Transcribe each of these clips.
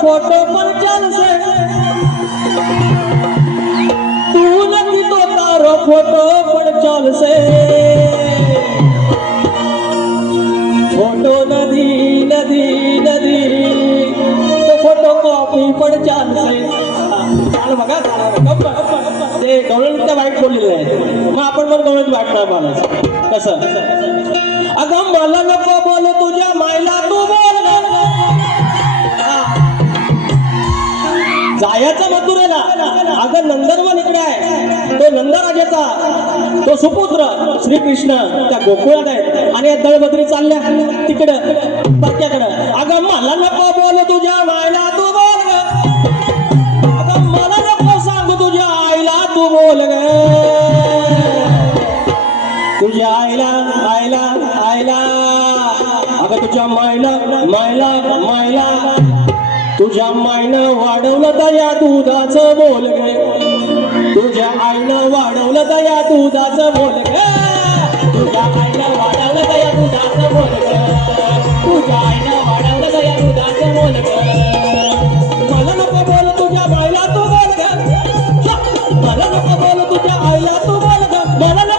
Photo पण जलसे तू नक्की तो तारो फोटो पण जलसे झालं बघा झालं. ते गवळण वाईट बोललेले आहेत मग आपण पण गवळण वाईट नाही बोलायचं कसं? अगं मला नको बोल तुझ्या मायला तू बोल. जायाचा मथुरेला. अगं नंदनवन इकडे आहे. तो नंदराजाचा तो सुपुत्र श्रीकृष्ण त्या गोकुळात आहेत आणि या दळबद्री चालल्या तिकडं पक्क्याकडं लग तुझ्या आईला आईला आईला. अगं तुझ्या मायला मायला मायला तुझ्या मायनं वाढवलं दया दुधाचं बोल गे तुझ्या आईनं वाढवलं दया दुधाचं बोल गे तुझ्या आईनं वाढवलं दया दुधाचं बोल गे बोल ग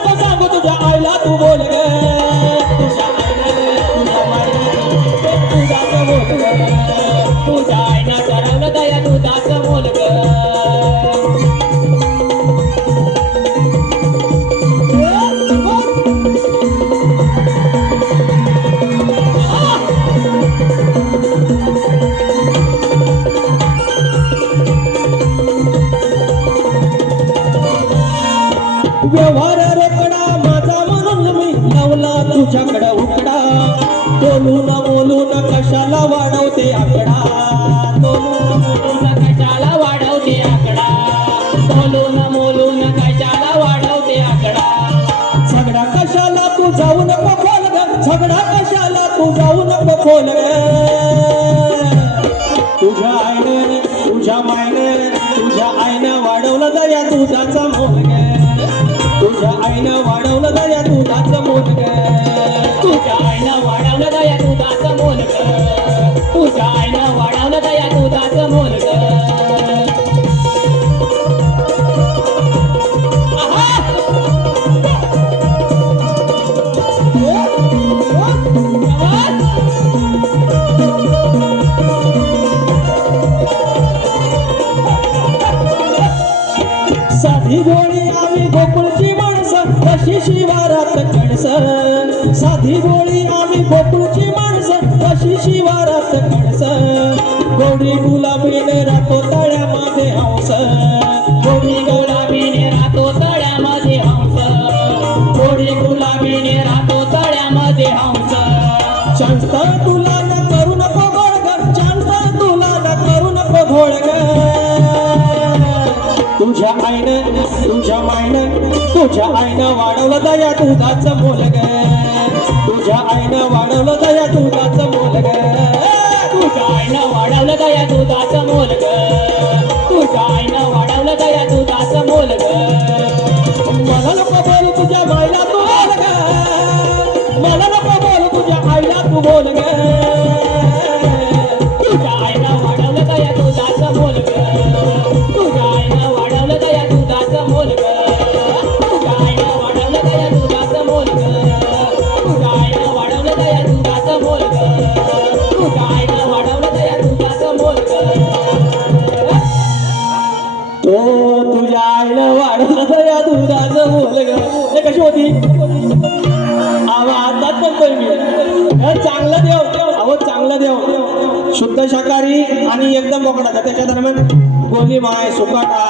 मी लावला तुझ्याकडं उकडा. बोलून बोलून कशाला वाढवते आकडा? बोलून बोलून कशाला वाढवते आकडा? बोलून बोलून कशाला वाढवते आकडा? झगडा कशाला तू जाऊ नको खोल ग? झगडा कशाला तू जाऊ नको खोल ग? तुझ्या आईने तुझ्या मायने तुझ्या आईनं वाढवलं दया दुधाचा मोल तुझ्या आईनं तुझ्या आईनं वाढवलं दया दुधाचं मोल ग. तुझ्या आईनं वाढवलं दया दुधाचं मोल ग. साधी गोळी आम्ही गोकुळची माणसं तुला न करू नको गोड चांस्त तुला न करू नको घोड तुझ्या आईनं तुझ्या मायनं तुझ्या आईनं वाढवलं दया दुधाचं मोल ग तुझ्या आईनं वाढवलं दया दुधाचं मोल दुधाचं मोल ग कशी होती आवाजात म्हणतोय मी हे चांगलं देव. अहो चांगलं देव. शुद्ध शाकाहारी आणि एकदम बोकडाचा. त्याच्या दरम्यान गोली माय सुकाटा